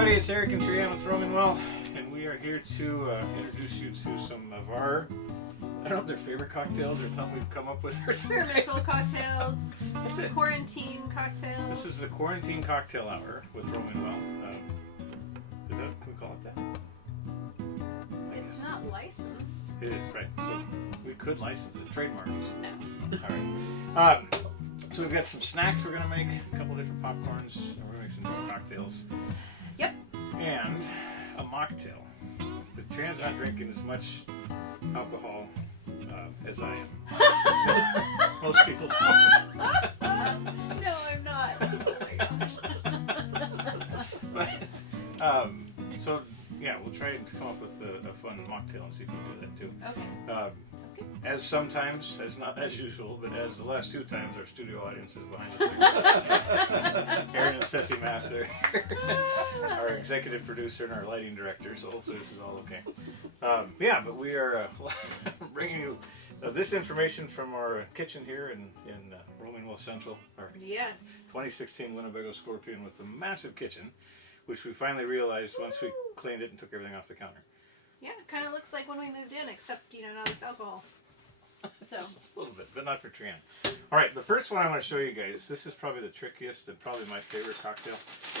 everybody, it's Eric and Trianne with Well, and we are here to introduce you to some of our, I don't know if they're favorite cocktails or something we've come up with. Experimental cocktails. That's it. Quarantine cocktails. This is the Quarantine Cocktail Hour with Well. Is that, can we call it that? It's not licensed. It is, right. So we could license it. Trademark. No. Alright. So we've got some snacks we're going to make. A couple different popcorns. And we're going to make some different cocktails. Yep. And a mocktail. The Trianne's not drinking as much alcohol as I am. Most people don't. No, I'm not. Oh my gosh. So, yeah, we'll try and come up with a fun mocktail and see if we can do that too. Okay. That's good. As sometimes, as not as usual, but as the last two times, our studio audience is behind us. Aaron and Ceci Master, our executive producer and our lighting director, so hopefully this is all okay. Yeah, but we are bringing you this information from our kitchen here in Well Central, our Yes. 2016 Winnebago Scorpion with a massive kitchen, which we finally realized once we cleaned it and took everything off the counter. Yeah, it kind of looks like when we moved in, except, now there's alcohol. So. A little bit, but not for Trianne. All right, the first one I want to show you guys, this is probably the trickiest and probably my favorite cocktail.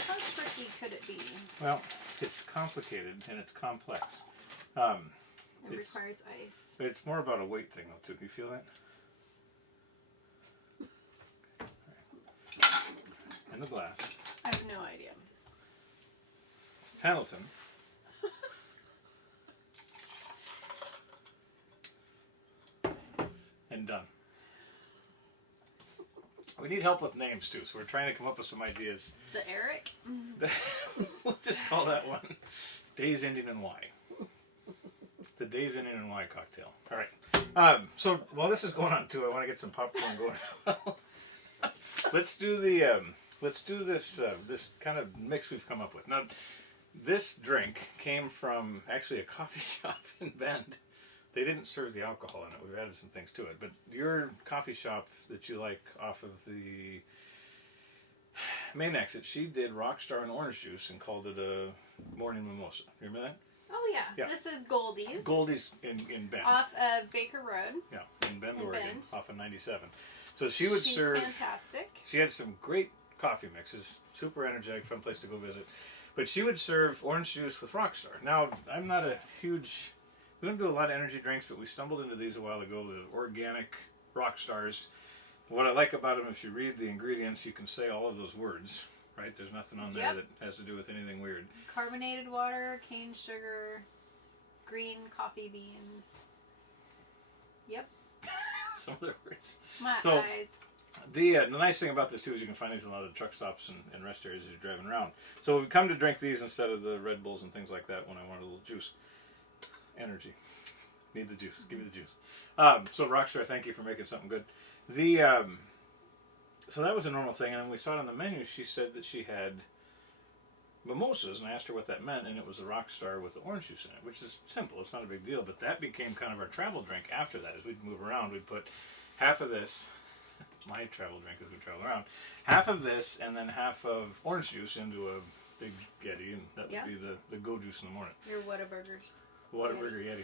How tricky could it be? Well, it's complicated and it's complex. It requires ice. It's more about a weight thing, though, too. Do you feel that? Right. And the glass. I have no idea. Pendleton. And done. We need help with names too, so we're trying to come up with some ideas. The Eric? We'll just call that one Days Ending in Y. The Days Ending in Y cocktail. All right. So while this is going on too, I want to get some popcorn going as well. Let's do this this kind of mix we've come up with. Now, this drink came from actually a coffee shop in Bend. They didn't serve the alcohol in it. We've added some things to it. But your coffee shop that you like off of the main exit, she did Rockstar and orange juice and called it a morning mimosa. You remember that? Oh, yeah. This is Goldie's. Goldie's in Bend. Off of Baker Road. Yeah, in Bend, Oregon, off of 97. So she would serve... She's fantastic. She had some great coffee mixes. Super energetic, fun place to go visit. But she would serve orange juice with Rockstar. Now, I'm not a huge... We don't do a lot of energy drinks, but we stumbled into these a while ago, the organic Rockstars. What I like about them, if you read the ingredients, you can say all of those words, right? There's nothing on there that has to do with anything weird. Carbonated water, cane sugar, green coffee beans. Yep. Some of the words. My eyes. The nice thing about this, too, is you can find these in a lot of the truck stops and rest areas as you're driving around. So we've come to drink these instead of the Red Bulls and things like that when I want a little juice. Energy. Need the juice. Give me the juice. So Rockstar, thank you for making something good. So that was a normal thing, and when we saw it on the menu, she said that she had mimosas, and I asked her what that meant, and it was a Rockstar with the orange juice in it, which is simple. It's not a big deal, but that became kind of our travel drink after that. As we'd move around, we'd put half of this, my travel drink as we travel around, half of this, and then half of orange juice into a big Yeti, and that would be the go juice in the morning. Your Whataburger. Whataburger Yeti.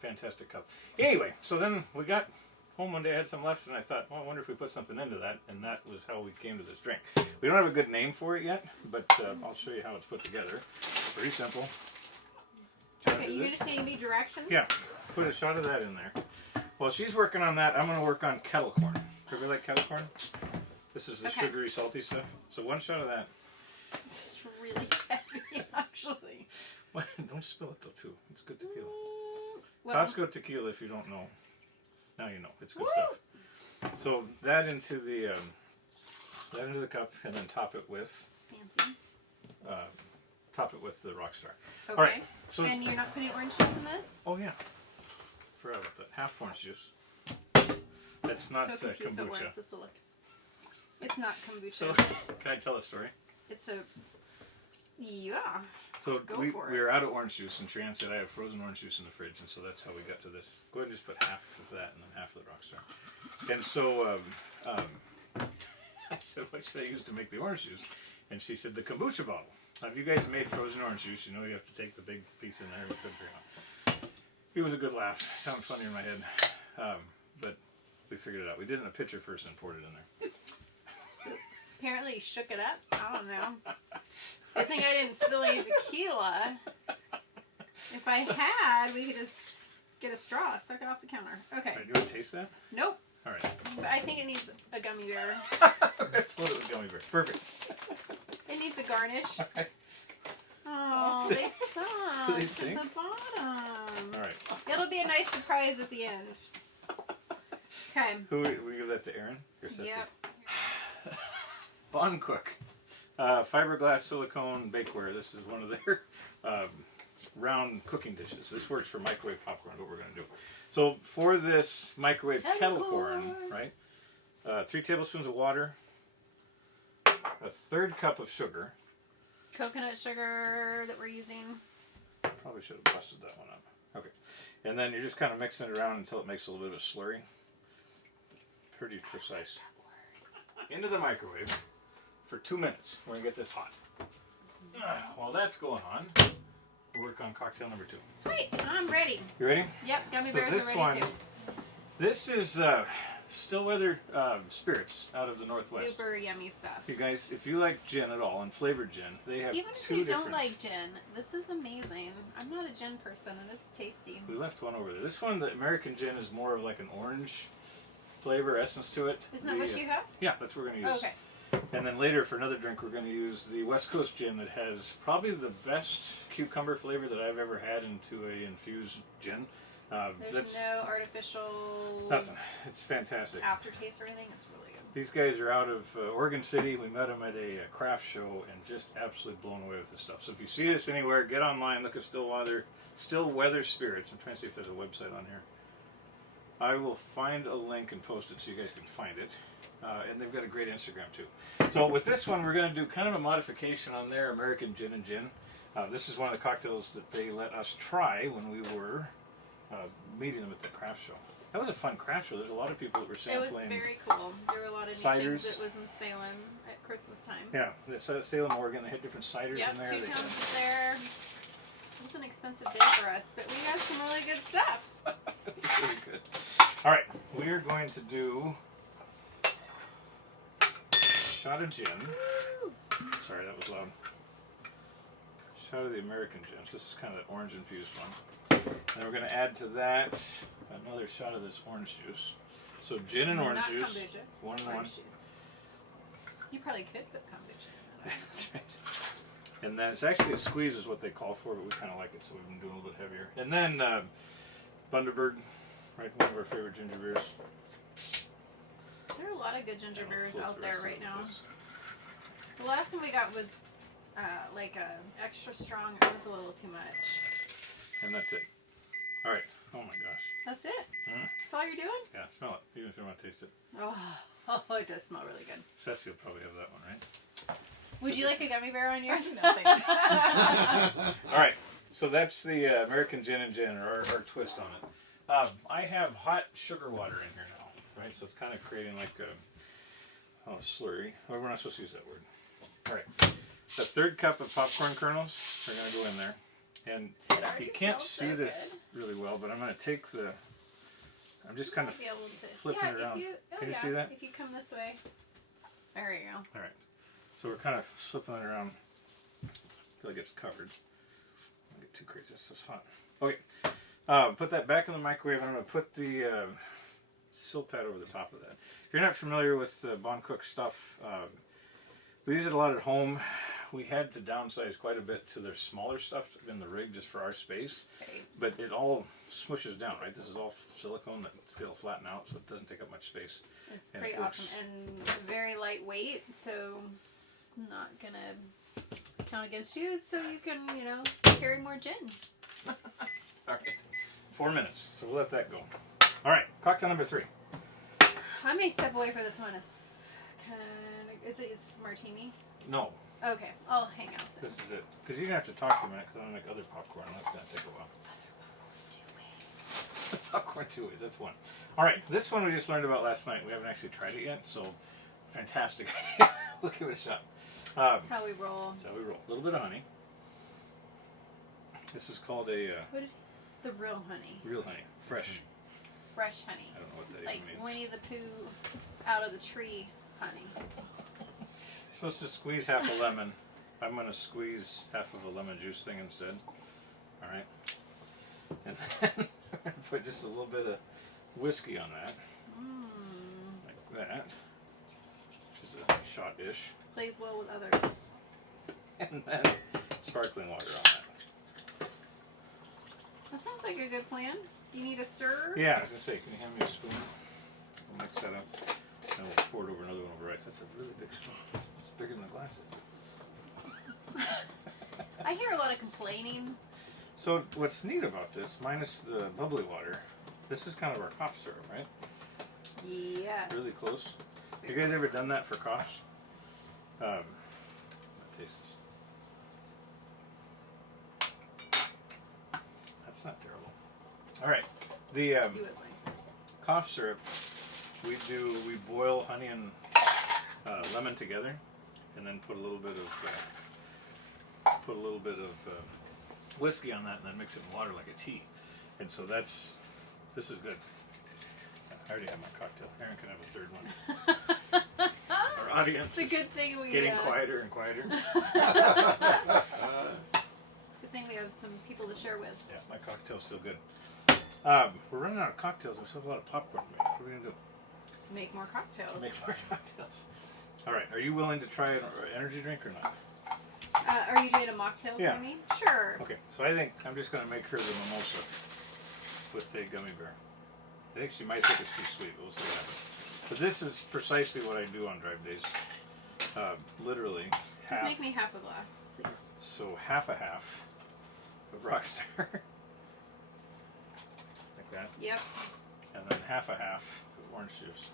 Fantastic cup. Anyway, so then we got home one day, I had some left, and I thought, well, I wonder if we put something into that, and that was how we came to this drink. We don't have a good name for it yet, but I'll show you how it's put together. Pretty simple. Okay, you just need me directions? Yeah, put a shot of that in there. While she's working on that, I'm going to work on kettle corn. Everybody like kettle corn? This is the sugary, salty stuff. So one shot of that. This is really heavy, actually. Well, don't spill it, though, too. It's good tequila. Well, Costco tequila, if you don't know. Now you know. It's good stuff. So that into the cup, and then top it with the Rockstar. Okay. All right. So, and you're not putting orange juice in this? Oh yeah. Forgot about that. Half orange juice. That's not kombucha. What this will look. It's not kombucha. So can I tell a story? It's a So Go we for it. were out of orange juice, and Trianne said I have frozen orange juice in the fridge, and so that's how we got to this. Go ahead and just put half of that and then half of the Rockstar. And so I said, what should I use to make the orange juice? And she said, the kombucha bottle. If you guys made frozen orange juice, you know you have to take the big piece in there and put it on. It was a good laugh. It sounded funny in my head. But we figured it out. We did it in a pitcher first and poured it in there. Apparently you shook it up. I don't know. Good thing I didn't spill any tequila. If I had, we could just get a straw, suck it off the counter. Okay. Right, do you want to taste that? Nope. All right. But I think it needs a gummy bear. Float it with gummy bear. Perfect. It needs a garnish. Oh, they suck Do they at sink? the bottom. All right. It'll be a nice surprise at the end. Okay. Who we give that to Aaron? Your sister. Yep. Bon Cook. Fiberglass silicone bakeware. This is one of their round cooking dishes. This works for microwave popcorn, what we're going to do. So for this microwave kettle corn, right? 3 tablespoons of water, a third cup of sugar. It's coconut sugar that we're using. Probably should have busted that one up. Okay. And then you're just kind of mixing it around until it makes a little bit of a slurry. Pretty precise. Into the microwave for 2 minutes. We're going to get this hot. While that's going on, we'll work on cocktail number 2. Sweet. I'm ready. You ready? Yep. Gummy So bears this are ready one, too. This is Stillweather spirits out of the Northwest. Super yummy stuff. You guys, if you like gin at all and flavored gin, they have Even if 2 you different. don't like gin, this is amazing. I'm not a gin person, and it's tasty. We left one over there. This one, the American gin, is more of like an orange flavor essence to it. Isn't that what you have? Yeah, that's what we're going to use. Okay. And then later for another drink, we're going to use the West Coast gin that has probably the best cucumber flavor that I've ever had into a infused gin. There's no artificial Nothing. It's fantastic. aftertaste or anything. It's really good. These guys are out of Oregon City. We met them at a craft show and just absolutely blown away with this stuff. So if you see this anywhere, get online, look at Stillweather Spirits. I'm trying to see if there's a website on here. I will find a link and post it so you guys can find it. And they've got a great Instagram too. So with this one, we're going to do kind of a modification on their American Gin and Gin. This is one of the cocktails that they let us try when we were meeting them at the craft show. That was a fun craft show. There's a lot of people that were It was sampling. very cool. There were a lot of new ciders. things. It was in Salem at Christmas time. Yeah, it's at Salem, Oregon. They had different ciders Yep, in there. 2 They towns had- was there. It was an expensive day for us, but we got some really good stuff. It was really good. All right, we are going to do a shot of gin. Sorry, that was loud. Shot of the American gin. So this is kind of that orange infused one. And we're going to add to that another shot of this orange juice. So gin and orange Not juice. kombucha. 1 and 1. Orange juice. You probably could put kombucha in it. That's right. And then it's actually a squeeze is what they call for, but we kind of like it, so we've been doing a little bit heavier. And then Bundaberg, right, one of our favorite ginger beers. There are a lot of good ginger beers Float out the there rest of right it now. with this. The last one we got was like a extra strong. It was a little too much. And that's it. All right. Oh my gosh. That's it. Mm. That's all you're doing? Yeah, smell it, even if you don't want to taste it. Oh, it does smell really good. Ceci will probably have that one, right? Would you like a gummy bear on yours? No, thanks. All right. So that's the American Gin and Gin, or our twist on it. I have hot sugar water in here now, right? So it's kind of creating like a slurry. Oh, we're not supposed to use that word. All right. The 3rd cup of popcorn kernels are going to go in there. And It already you can't smells see so this really well, but I'm going to take the... I'm just kind of Might be able to- flipping yeah, it around. If you, Can you see that? If you come this way. There you go. All right. So we're kind of flipping it around. I feel like it's covered. Don't get too crazy. It's just hot. Okay. Put that back in the microwave. I'm going to put the sill pad over the top of that. If you're not familiar with Bon Cook stuff, we use it a lot at home. We had to downsize quite a bit to their smaller stuff in the rig just for our space. Okay. But it all smushes down, right? This is all silicone that's going to flatten out, so it doesn't take up much space. It's And pretty it works. awesome and very lightweight, so it's not gonna count against you. So you can, carry more gin. All right. 4 minutes, so we'll let that go. All right, cocktail number 3. I may step away for this one. It's kind of. Is it? It's martini. No, Okay, I'll hang out. Then. this is it. Because you're going to have to talk for a minute because I'm going to make other popcorn. That's going to take a while. 2 ways. Popcorn 2 ways, that's one. All right, this one we just learned about last night. We haven't actually tried it yet, so fantastic idea. We'll give it a shot. That's how we roll. That's how we roll. A little bit of honey. This is called a The real honey. real honey, fresh. Fresh honey. I don't know what that Like even means. Winnie the Pooh out of the tree honey. You're supposed to squeeze half a lemon. I'm going to squeeze half of a lemon juice thing instead. All right. And then put just a little bit of whiskey on that. Like that. Which is a shot-ish. Plays well with others. And then sparkling water on that. That sounds like a good plan. Do you need a stir? Yeah, I was going to say, can you hand me a spoon? We'll mix that up. And we'll pour it over another one over rice. That's a really big spoon. It's bigger than the glasses. I hear a lot of complaining. So what's neat about this, minus the bubbly water, this is kind of our cough syrup, right? Yes. Really close. You guys ever done that for coughs? That tastes. That's not terrible. All right, the You would like. cough syrup. We boil honey and lemon together, and then put a little bit of whiskey on that, and then mix it in water like a tea. And so this is good. I already have my cocktail. Aaron can have a third one. Our audience It's a is good thing we getting quieter and quieter. It's a good thing we have some people to share with. Yeah, my cocktail's still good. We're running out of cocktails. We still have a lot of popcorn to make. What are we going to do? Make more cocktails. Make more cocktails. All right. Are you willing to try an energy drink or not? Are you doing a mocktail Yeah. for me? Sure. Okay. So I think I'm just going to make her the mimosa with a gummy bear. I think she might think it's too sweet. We'll see what happens. But this is precisely what I do on drive days. Literally Just half. make me half a glass, please. So half a half of Rockstar. Like that. Yep. And then half a half of orange juice.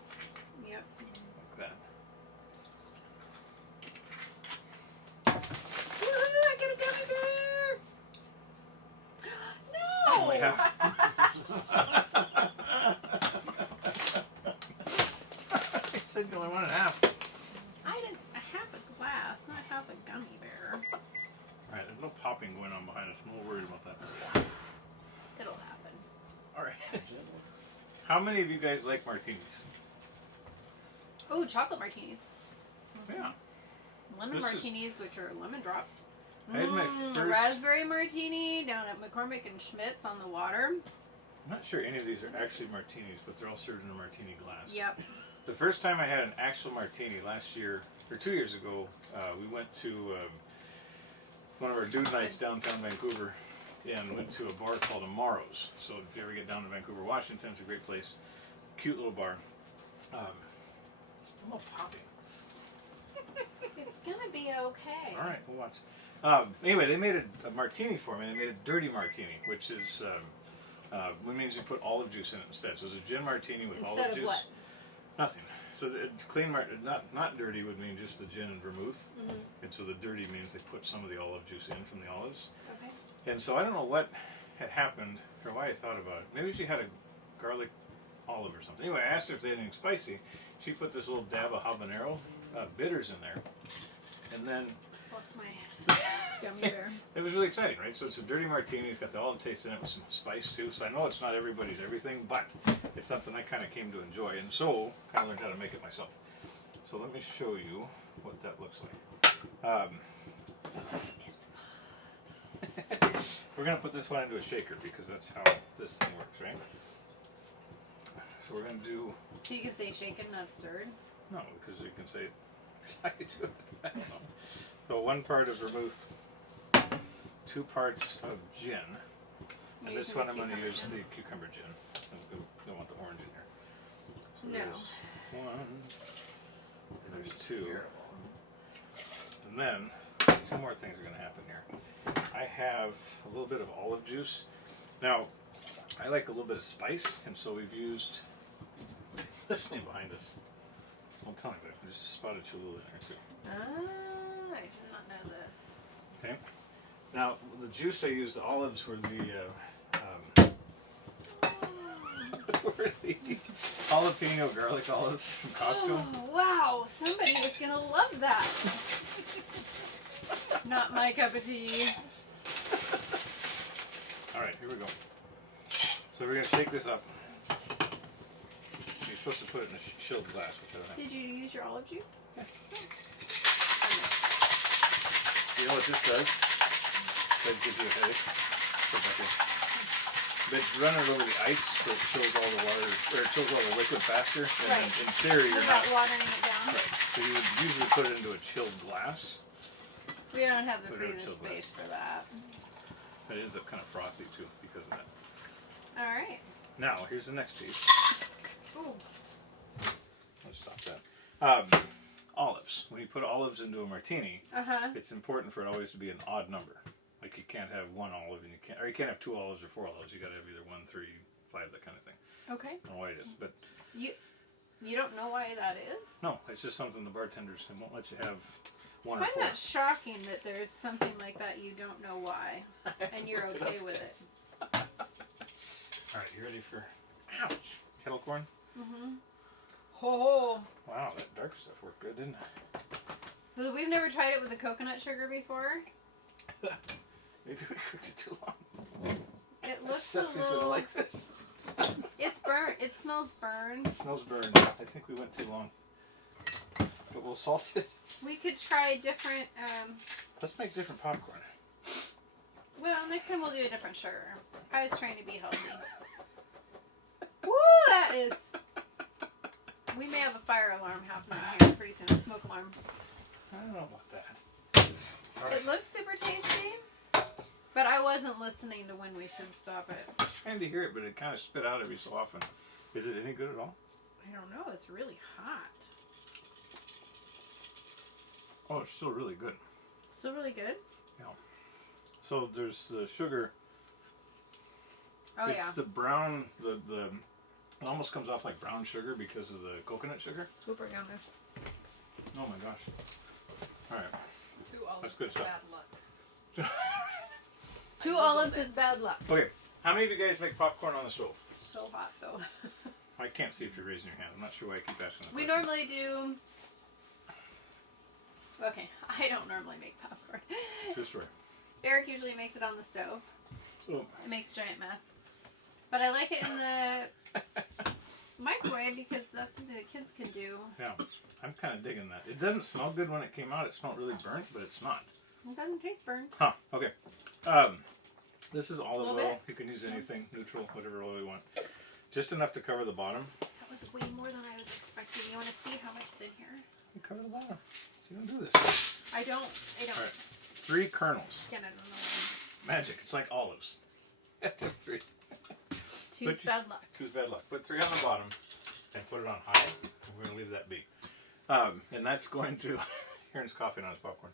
Yep. Like that. Woohoo! I get a gummy bear! No! Only half. I said you only want half. I didn't half a glass, not half a gummy bear. Alright, there's no popping going on behind us. I'm a little worried about that. It'll happen. Alright. How many of you guys like martinis? Oh, chocolate martinis. Yeah. Lemon This is- martinis, which are lemon drops. I had my first- Raspberry martini down at McCormick and Schmidt's on the water. I'm not sure any of these are actually martinis, but they're all served in a martini glass. Yep. The first time I had an actual martini last year, or 2 years ago, we went to one of our dude nights downtown Vancouver and went to a bar called Amaro's. So if you ever get down to Vancouver, Washington, it's a great place. Cute little bar. Still no popping. It's gonna be okay. All right, we'll watch. Anyway, they made a martini for me. They made a dirty martini, which is which means you put olive juice in it instead. So it's a gin martini with Instead olive of juice. what? Nothing. So the clean not dirty would mean just the gin and vermouth, and so the dirty means they put some of the olive juice in from the olives. Okay. And so I don't know what had happened or why I thought about it. Maybe she had a garlic olive or something. Anyway, I asked her if they had anything spicy. She put this little dab of habanero bitters in there, and then Just lost my gummy bear. it was really exciting, right? So it's a dirty martini. It's got the olive taste in it with some spice too. So I know it's not everybody's everything, but it's something I kind of came to enjoy, and so kind of learned how to make it myself. So let me show you what that looks like. We're gonna put this one into a shaker because that's how this thing works, right? So we're gonna do So you can say shaken, not stirred. no, because you can say it's how you do it. I don't know. So 1 part of vermouth, 2 parts of gin, and You're this using one the I'm going to cucumber use gin. the cucumber gin. I don't want the orange in here. So No. there's 1, there's 2, and then 2 more things are going to happen here. I have a little bit of olive juice. Now, I like a little bit of spice, and so we've used this thing behind us. Don't tell anybody. I just spotted Cholula in there too. Ah, I did not know this. Okay. Now the juice I used, the olives were the were the jalapeno garlic olives from Costco. Oh, wow. Somebody is going to love that. Not my cup of tea. Alright, here we go. So we're going to shake this up. You're supposed to put it in a chilled glass, which I don't have. Did you use your olive juice? Yeah. You know what this does? That gives you a headache. Put it back in. But run it over the ice so it chills all the water, or it chills all the liquid faster. And Right. in theory, you're Without not. watering it down? Right. So you would usually put it into a chilled glass. We don't have the Put it in a freezer chilled space for that. It ends up kind of frothy too because of that. Alright. Now, here's the next piece. Ooh. Let's stop that. Olives. When you put olives into a martini, Uh-huh. it's important for it always to be an odd number. Like you can't have one olive and you can't have 2 olives or 4 olives. You got to have either 1, 3, 5, that kind of thing. Okay. I don't know why it is, but You don't know why that is? no, it's just something the bartenders won't let you have 1 I or find 4. that shocking that there's something like that you don't know why, and you're Looked it okay up. with it. All right, you ready for ouch kettle corn? Mm-hmm. Ho Wow, that dark stuff worked good, didn't it? ho. We've never tried it with the coconut sugar before. Maybe we cooked it too long. It looks a Stephanie said I little. like this. It's burnt. It smells burned. It smells burned. I think we went too long. But we'll salt it. We could try different. Let's make different popcorn. Well, next time we'll do a different sugar. I was trying to be healthy. Woo! That is. We may have a fire alarm happening here pretty soon. A smoke alarm. I don't know about that. All right. It looks super tasty, but I wasn't listening to when we should stop it. Trying to hear it, but it kind of spit out every so often. Is it any good at all? I don't know. It's really hot. Oh, it's still really good. Still really good. Yeah. So there's the sugar. Oh It's yeah. the brown. The it almost comes off like brown sugar because of the coconut sugar. Super yummy. Oh my gosh. All right. 2 olives That's good is stuff. bad luck. 2 olives is bad luck. Okay. How many of you guys make popcorn on the stove? So hot though. I can't see if you're raising your hand. I'm not sure why I keep asking that We question. normally do. Okay, I don't normally make popcorn. True story. Eric usually makes it on the stove. So, It makes a giant mess. But I like it in the microwave because that's something the kids can do. yeah, I'm kind of digging that. It doesn't smell good when it came out. It smelled really burnt, but it's not. It doesn't taste burned. Huh. Okay. This is olive Little oil. bit. You can use anything, neutral, whatever oil you want. Just enough to cover the bottom. That was way more than I was expecting. You want to see how much is in here? You cover the bottom. So you don't do this. I don't. All right. 3 kernels. Again, I don't know. Magic. It's like olives. You have to have 3. Two's But- bad luck. 2's bad luck. Put 3 on the bottom and put it on high. We're going to leave that be. And that's going to... Aaron's coughing on his popcorn.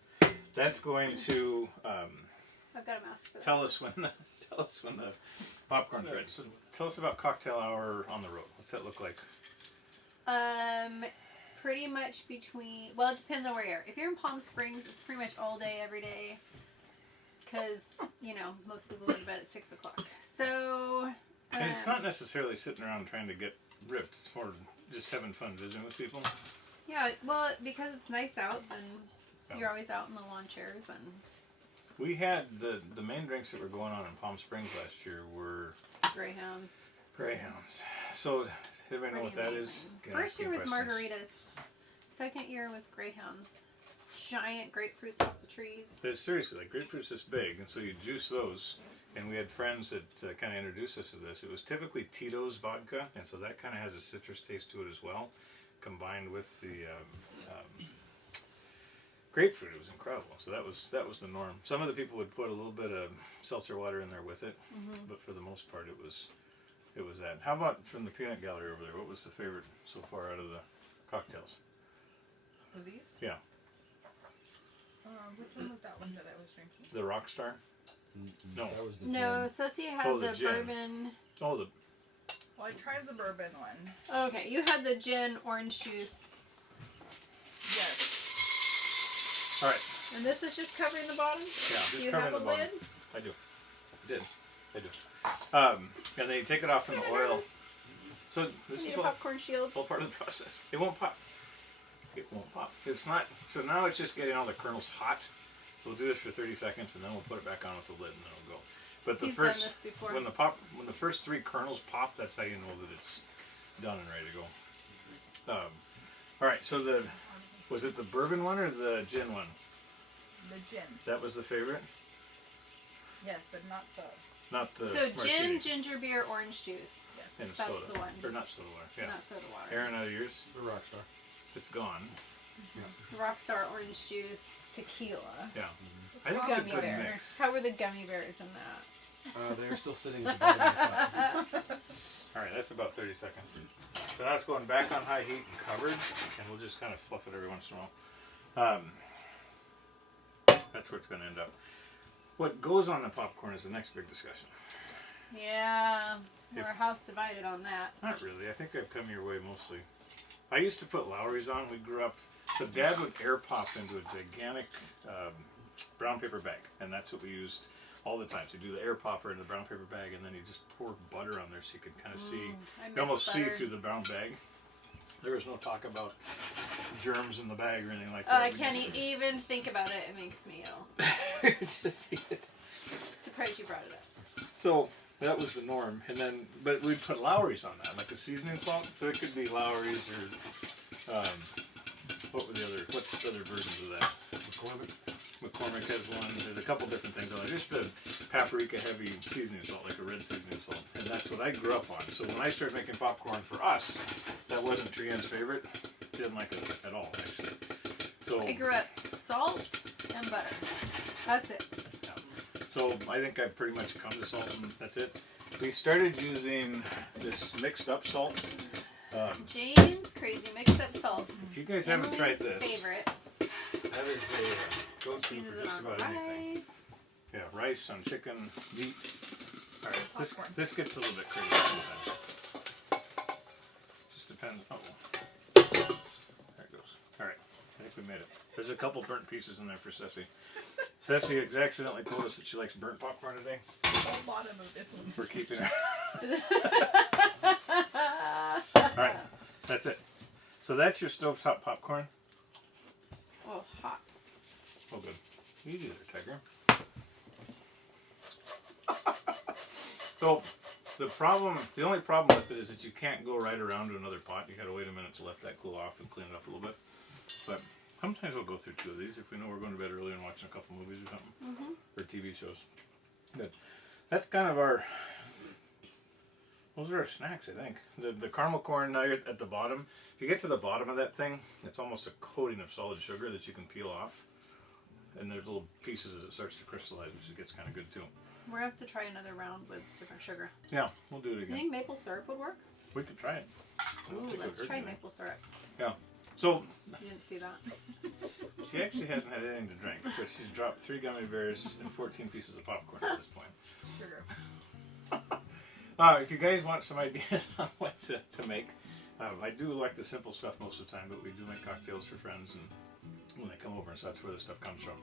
That's going to I've got a mask for that. tell us when the popcorn's ready. So tell us about cocktail hour on the road. What's that look like? Pretty much between. Well, it depends on where you are. If you're in Palm Springs, it's pretty much all day, every day. Because most people go to bed at 6 o'clock. So. And it's not necessarily sitting around trying to get ripped. It's more just having fun visiting with people. Yeah, well, because it's nice out, then Yeah. you're always out in the lawn chairs and We had the main drinks that were going on in Palm Springs last year were Greyhounds. Greyhounds. So, does everybody know what Pretty that is? amazing. Can First ask me year was questions. margaritas. Second year was Greyhounds. Giant grapefruits off the trees. But seriously, like grapefruit's this big, and so you juice those. And we had friends that kind of introduced us to this. It was typically Tito's vodka, and so that kind of has a citrus taste to it as well, combined with the grapefruit. It was incredible. So that was the norm. Some of the people would put a little bit of seltzer water in there with it, but for the most part, it was that. How about from the peanut gallery over there? What was the favorite so far out of the cocktails? For these? Yeah, Which one was that one that I was drinking? the Rockstar. No. That was the No, gin. Ceci had Oh, the the gin. bourbon. Oh, the Well, I tried the bourbon one. Okay, you had the gin, orange juice. Yes. all right. And this is just covering the bottom? Yeah, just Do you cover have a the bottom. lid? I do. I do. And then you take it off from the oil. So this You need is a all, popcorn shield. it's all part of the process. It won't pop. It won't pop. It's not. So now it's just getting all the kernels hot. So we'll do this for 30 seconds, and then we'll put it back on with the lid, and then it'll go. But the He's first, done this before. when the first 3 kernels pop, that's how you know that it's done and ready to go. All right. So was it the bourbon one or the gin one? The gin. That was the favorite. Yes, but not the. Not the. So martini. gin, ginger beer, orange juice. Yes. And That's soda. the one. Or not soda water. Yeah. Not soda water. Aaron, out of yours, The Rockstar. it's gone. Rockstar orange juice, tequila. Yeah. I think it's a Gummy good bear. mix. How were the gummy bears in that? They're still sitting at the bottom of the cup. All right, that's about 30 seconds. So now it's going back on high heat and covered, and we'll just kind of fluff it every once in a while. That's where it's going to end up. What goes on the popcorn is the next big discussion. Yeah, we're If- a house divided on that. Not really. I think I've come your way mostly. I used to put Lowry's on. We grew up. So Dad would air pop into a gigantic brown paper bag, and that's what we used all the time. So you do the air popper in the brown paper bag, and then you just pour butter on there so you could kind of see. I You almost miss see butter. through the brown bag. There was no talk about germs in the bag or anything like Oh, that. I We can't just- even think about it. It makes me ill. just eat it. Surprised you brought it up. So that was the norm, and then but we'd put Lowry's on that, like a seasoning salt. So it could be Lowry's or what's the other versions of that? McCormick has one. There's a couple different things on it. Just a paprika heavy seasoning salt, like a red seasoning salt, and that's what I grew up on. So when I started making popcorn for us, that wasn't Trian's favorite. She didn't like it at all, actually. So I grew up salt and butter. That's it. So I think I've pretty much come to salt, and that's it. We started using this mixed up salt. Jane's crazy mixed up salt. If you guys haven't tried Emily's this, favorite. that is a go-to Uses for it just on about anything. rice. Yeah, rice on chicken, meat. All right, Popcorn. this gets a little bit crazy sometimes. Just depends. Oh, there it goes. All right, I think we made it. There's a couple burnt pieces in there for Ceci. Ceci accidentally told us that she likes burnt popcorn today. The bottom of this one. For keeping her. All right, that's it. So that's your stovetop popcorn. Oh, hot. Oh, good. Easy there, Tiger. So the only problem with it is that you can't go right around to another pot. You gotta wait a minute to let that cool off and clean it up a little bit. But sometimes we'll go through 2 of these if we know we're going to bed early and watching a couple movies or something, or TV shows. Good. That's kind of those are our snacks, I think. The caramel corn now at the bottom. If you get to the bottom of that thing, it's almost a coating of solid sugar that you can peel off. And there's little pieces as it starts to crystallize, which gets kind of good too. We're going to have to try another round with different sugar. Yeah, we'll do it You again. think maple syrup would work? We could try it. I don't Ooh, think let's we've try heard anything. maple syrup. Yeah. So You didn't see that. she actually hasn't had anything to drink because she's dropped 3 gummy bears and 14 pieces of popcorn at this point. Sugar. If you guys want some ideas on what to make, I do like the simple stuff most of the time, but we do make cocktails for friends and when they come over, and so that's where this stuff comes from.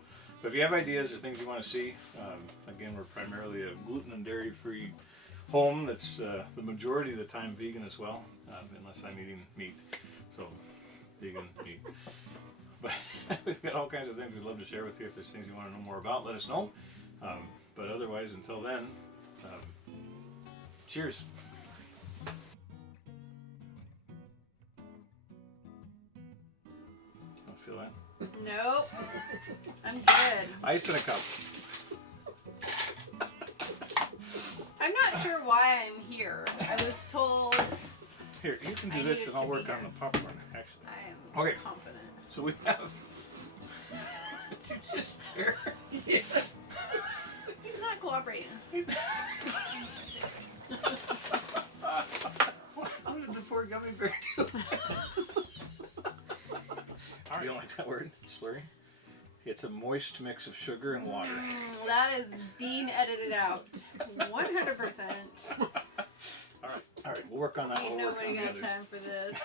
But if you have ideas or things you want to see, again, we're primarily a gluten and dairy-free home that's the majority of the time vegan as well, unless I'm eating meat. So, vegan meat. But we've got all kinds of things we'd love to share with you. If there's things you want to know more about, let us know. But otherwise, until then, cheers. Don't feel that? Nope. I'm good. Ice in a cup. I'm not sure why I'm here. I was told Here, you can do I this needed and I'll to work be on here. the popcorn, actually. I am Okay. confident. So we have... Did you just stare? He's not cooperating. What did the poor gummy bear do? You don't like that word? Slurry? It's a moist mix of sugar and water. That is being edited out. 100%. All right, we'll work on that. Ain't We'll work on nobody the got others. time for this.